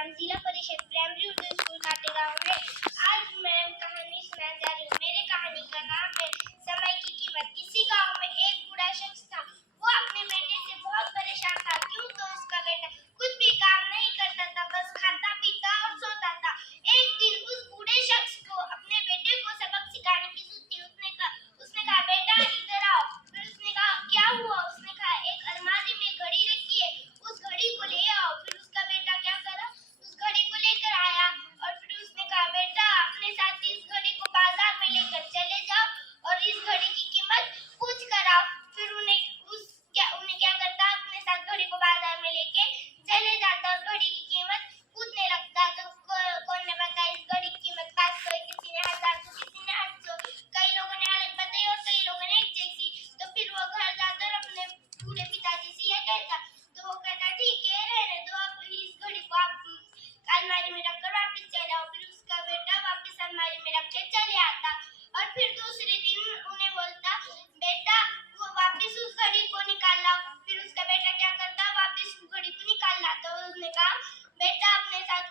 नाम जिला परिषद प्राइमरी उर्दू स्कूल काटेगांव है। आज मैं कहानी सुनाने जा रही हूँ। मेरे कहानी का नाम है समय की कीमत। किसी गांव में एक बूढ़ा शख्स था। वो अपने बेटे से बहुत परेशान था। क्यों तो उसका बेटा कुछ भी काम नहीं करता था, बस खाता पीता और सोता था। एक दिन उस बूढ़े शख्स को अपने बेटे को सबक सिखाने की सोची। उसने कहा बेटा इधर आओ। फिर उसने कहा क्या हुआ? उसने कहा एक अलमारी में घड़ी रखी है, उस घड़ी को ले आओ। फिर उसका बेटा क्या करा, उस घड़ी को लेकर आया और फिर उसने कहा बेटा अपने साथ इस घड़ी को बाजार में लेकर चले जाओ और इस घड़ी की कीमत पूछ कर आओ। फिर उन्हें क्या करता, अपने साथ घड़ी को बाजार में लेके चले जाता और घड़ी की कीमत पूछने लगता। तो कौन ने बताया इस घड़ी की कीमत 500 है, किसी ने 1000, तो किसी ने 800। कई लोगों ने अलग बताई और कई लोगों ने एक जैसी। तो फिर वो घर जाकर अपने बूढ़े पिताजी से यह कहता। तो वो कहता ठीक है रहने दो, आप इस घड़ी को आप अलमारी में रखकर वापस चले आओ। फिर उसका बेटा वापस अलमारी में रख के चले आता और फिर दूसरे दिन उन्हें बोलता बेटा वो वापस उस घड़ी को निकाल लाओ। फिर उसका बेटा क्या करता, वापस उस घड़ी को निकाल लाता। उसने कहा बेटा अपने साथ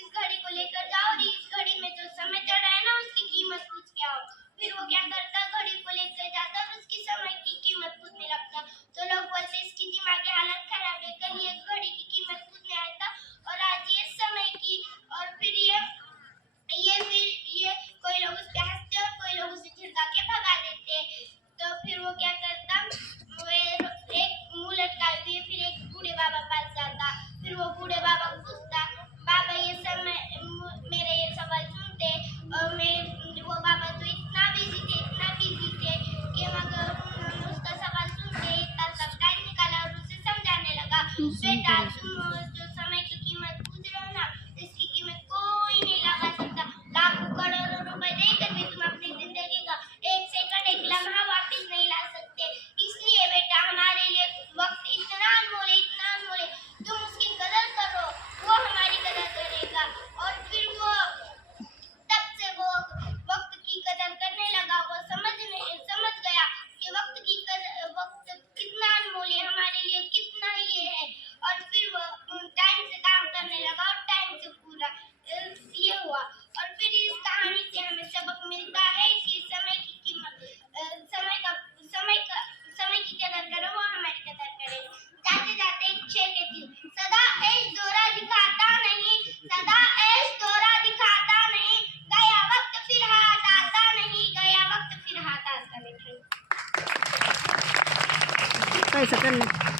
इस घड़ी को लेकर जाओ और इस घड़ी में जो समय चढ़ा है ना उसकी कीमत पूछ के आओ। फिर वो क्या करता, घड़ी को लेकर जाता और उसकी समय की कीमत पूछने लगता। तो लोग बोलते इसकी दिमागी हालत खराब है, कल ये घड़ी की कीमत पूछने आया था और आज ये समय की। और फिर ये कोई लोग उस पे हंसते और कोई लोग उसे झिड़का के भगा देते। तो फिर वो क्या करता, वो एक मुंह लटकाए हुए फिर एक बूढ़े बाबा पास जाता। फिर वो बूढ़े बाबा को पूछता बाबा ये समय मेरे ये सवाल सुनते और वो बाबा तो इतना बिजी थे कि मगर उसका सवाल सुनते इतना सब टाइम निकाला और उसे समझाने लगा बेटा तुम जो समय की कीमत पूछ रहे हो ना, इसकी कीमत कोई नहीं लगा सकता। लाखों करोड़ों रुपए देकर भी तुम अपनी जिंदगी का एक सेकंड एक लम्हा वापस नहीं ला सकते। इसलिए बेटा हमारे लिए वक्त इतना अनमोल है, तुम उसकी कदर करो, वो हमारी कदर करेगा। और फिर वो तब से वो वक्त की कदर करने लगा। वो समझ गया कि वक्त कितना अनमोल है, हमारे लिए कितना ये है। और फिर वो टाइम से काम करने लगा और टाइम से पूरा ये हुआ। और फिर इस कहानी से हमें सबक मिलता है कि समय की कदर करो, वो हमारी कदर करे। जाते जाते एक शेर कहती सदा ऐश दौरा दिखाता नहीं, सदा ऐश दौरा दिखाता नहीं, गया वक्त फिर हाथ आता नहीं, गया वक्त फिर हाथ आता नहीं। कैसा करना